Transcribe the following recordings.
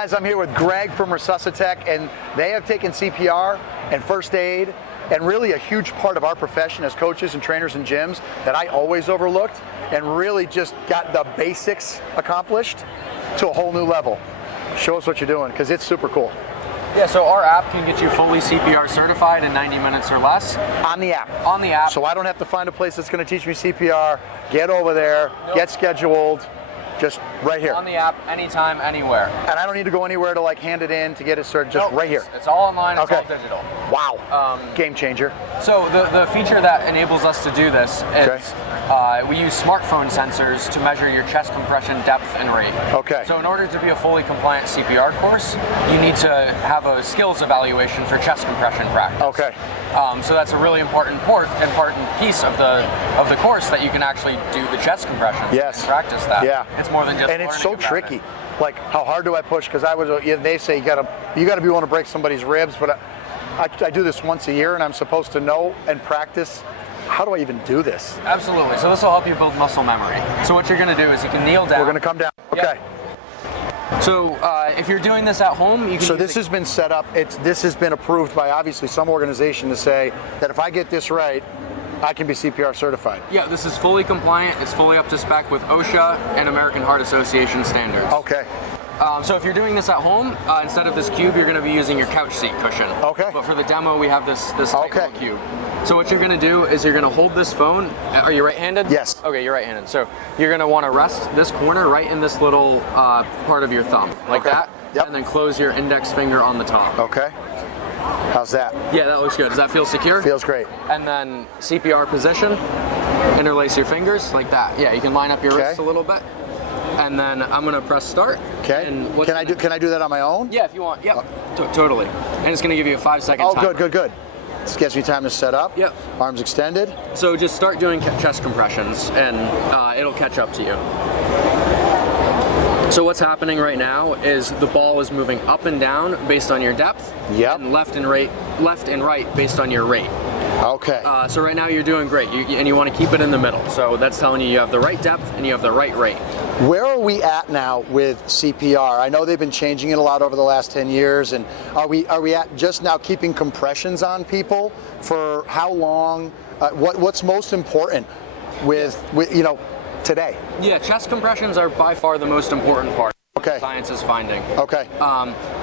guys, I'm here with Greg from ResusciTech, and they have taken CPR and first aid and really a huge part of our profession as coaches and trainers in gyms that I always overlooked, and really just got the basics accomplished to a whole new level. Show us what you're doing, because it's super cool. Yeah, so our app can get you fully CPR certified in 90 minutes or less. On the app? On the app. So I don't have to find a place that's going to teach me CPR, get over there, get scheduled, just right here. On the app, anytime, anywhere. And I don't need to go anywhere to like hand it in to get it started, just right here. It's all online, it's all digital. Wow, game changer. So the feature that enables us to do this is we use smartphone sensors to measure your chest compression depth and rate. Okay. So in order to be a fully compliant CPR course, you need to have a skills evaluation for chest compression practice. Okay. So that's a really important piece of the course, that you can actually do the chest compression. Yes. And practice that. Yeah. It's more than just and it's so tricky. It. Like, how hard do I push? Because they say you gotta be willing to break somebody's ribs, but I do this once a year, and I'm supposed to know and practice. How do I even do this? Absolutely. So this will help you build muscle memory. So what you're going to do is you can kneel down. We're going to come down. Okay. Yep. So if you're doing this at home, you can. So this has been set up. This has been approved by obviously some organization to say that if I get this right, I can be CPR certified. Yeah, this is fully compliant. It's fully up to spec with OSHA and American Heart Association standards. Okay. So if you're doing this at home, instead of this cube, you're going to be using your couch seat cushion. Okay. But for the demo, we have this tight little cube. So what you're going to do is you're going to hold this phone. Are you right-handed? Yes. Okay, you're right-handed. So you're going to want to rest this corner right in this little part of your thumb, like that. Yep. And then close your index finger on the top. Okay. How's that? Yeah, that looks good. Does that feel secure? Feels great. And then CPR position, interlace your fingers like that. Yeah, you can line up your wrists a little bit. And then I'm gonna press start. Okay. And can I do that on my own? Yeah, if you want. Yep. Totally. And it's gonna give you a 5-second timer. Good. This gives me time to set up. Yep. Arms extended. So just start doing chest compressions, and it'll catch up to you. So what's happening right now is the ball is moving up and down based on your depth. Yep. And left and right based on your rate. Okay. So right now you're doing great, and you want to keep it in the middle. So that's telling you have the right depth and you have the right rate. Where are we at now with CPR? I know they've been changing it a lot over the last 10 years, and are we at just now keeping compressions on people for how long? What's most important with today? Yeah, chest compressions are by far the most important part. Okay. Science is finding. Okay.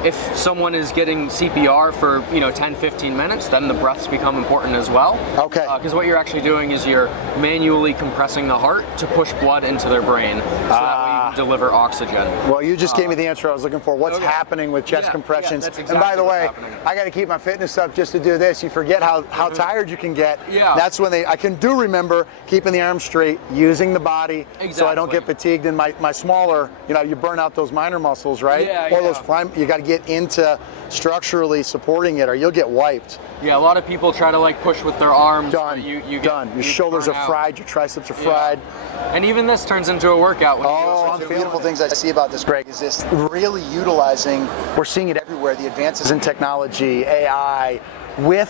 If someone is getting CPR for 10-15 minutes, then the breaths become important as well. Okay. Because what you're actually doing is you're manually compressing the heart to push blood into their brain, so that way you can deliver oxygen. Well, you just gave me the answer I was looking for. What's happening with chest compressions? Yeah, that's exactly and by the way, happening. I got to keep my fitness up just to do this. You forget how tired you can get. Yeah. That's when I can remember keeping the arms straight, using the body, so I don't get fatigued. And my smaller, you burn out those minor muscles, right? Yeah, or those prime. You got to get into structurally supporting it, or you'll get wiped. Yeah, a lot of people try to push with their arms. Done. Done. Your shoulders are fried. Your triceps are fried. And even this turns into a workout. One of the beautiful things I see about this, Greg, is this really utilizing. We're seeing it everywhere. The advances in technology, AI, with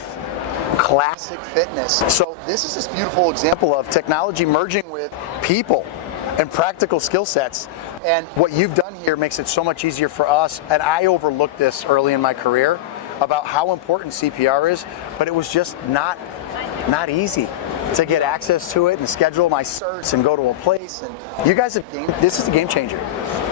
classic fitness. So this is this beautiful example of technology merging with people and practical skill sets. And what you've done here makes it so much easier for us. And I overlooked this early in my career about how important CPR is, but it was just not easy to get access to it and schedule my certs and go to a place. And you guys this is a game changer.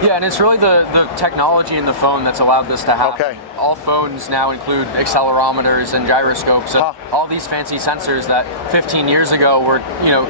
Yeah, and it's really the technology in the phone that's allowed this to happen. Okay. All phones now include accelerometers and gyroscopes and all these fancy sensors that 15 years ago were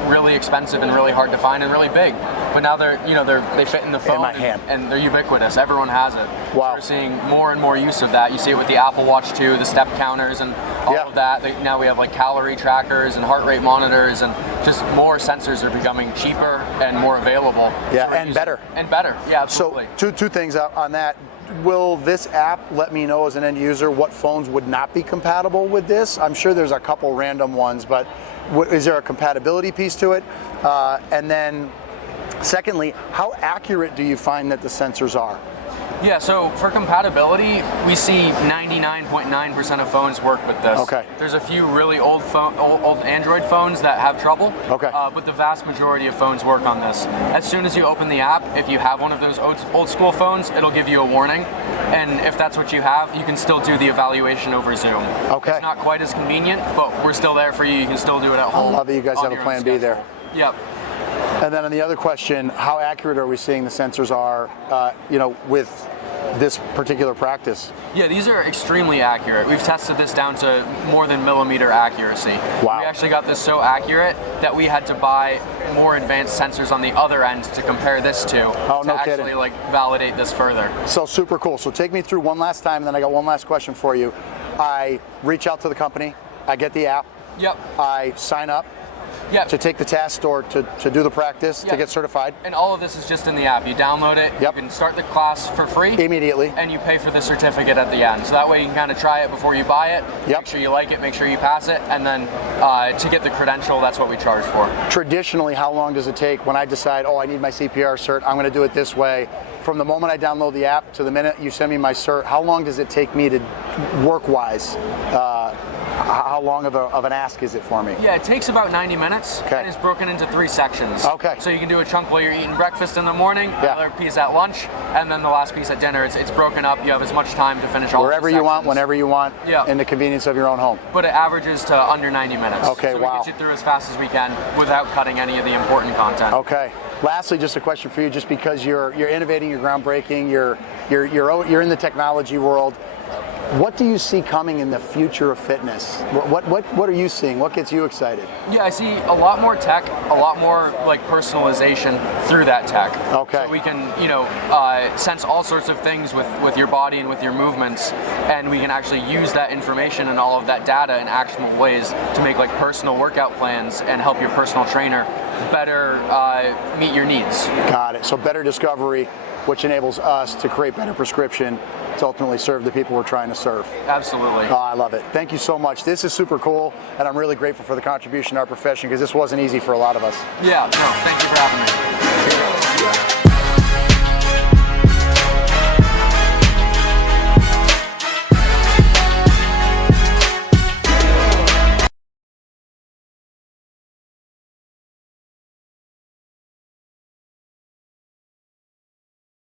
really expensive and really hard to find and really big. But now they fit in the phone, in my hand. And they're ubiquitous. Everyone has it. Wow. So we're seeing more and more use of that. You see it with the Apple Watch 2, the step counters, and all of that. Now we have calorie trackers and heart rate monitors, and just more sensors are becoming cheaper and more available. Yeah, and better. And better. Yeah, absolutely. So two things on that. Will this app let me know as an end user what phones would not be compatible with this? I'm sure there's a couple random ones, but is there a compatibility piece to it? And then secondly, how accurate do you find that the sensors are? Yeah, so for compatibility, we see 99.9% of phones work with this. Okay. There's a few really old Android phones that have trouble. Okay. But the vast majority of phones work on this. As soon as you open the app, if you have one of those old school phones, it'll give you a warning. And if that's what you have, you can still do the evaluation over Zoom. Okay. It's not quite as convenient, but we're still there for you. You can still do it at home. I love that you guys have a plan B there. Yep. And then on the other question, how accurate are we seeing the sensors are, with this particular practice? Yeah, these are extremely accurate. We've tested this down to more than millimeter accuracy. Wow. We actually got this so accurate that we had to buy more advanced sensors on the other end to compare this to actually validate this further. So super cool. So take me through one last time, and then I got one last question for you. I reach out to the company, I get the app, Yep. I sign up to take the test or to do the practice to get certified. And all of this is just in the app. You download it, you can start the class for free immediately, and you pay for the certificate at the end. So that way you can kind of try it before you buy it, make sure you like it, make sure you pass it, and then to get the credential, that's what we charge for. Traditionally, how long does it take when I decide, I need my CPR cert, I'm going to do it this way? From the moment I download the app to the minute you send me my cert, how long does it take me to work-wise? How long of an ask is it for me? Yeah, it takes about 90 minutes, and it's broken into 3 sections. Okay. So you can do a chunk while you're eating breakfast in the morning, another piece at lunch, and then the last piece at dinner. It's broken up. You have as much time to finish all wherever you want, whenever you want, in the convenience of your own home. But it averages to under 90 minutes. Okay, so we get you through as fast as we can without cutting any of the important content. Okay. Lastly, just a question for you, just because you're innovating, you're groundbreaking, you're in the technology world. What do you see coming in the future of fitness? What are you seeing? What gets you excited? Yeah, I see a lot more tech, a lot more personalization through that tech. Okay. So we can, sense all sorts of things with your body and with your movements, and we can actually use that information and all of that data in actionable ways to make personal workout plans and help your personal trainer better meet your needs. Got it. So better discovery, which enables us to create better prescription to ultimately serve the people we're trying to serve. Absolutely. Oh, I love it. Thank you so much. This is super cool, and I'm really grateful for the contribution to our profession because this wasn't easy for a lot of us. Yeah, no, thank you for having me.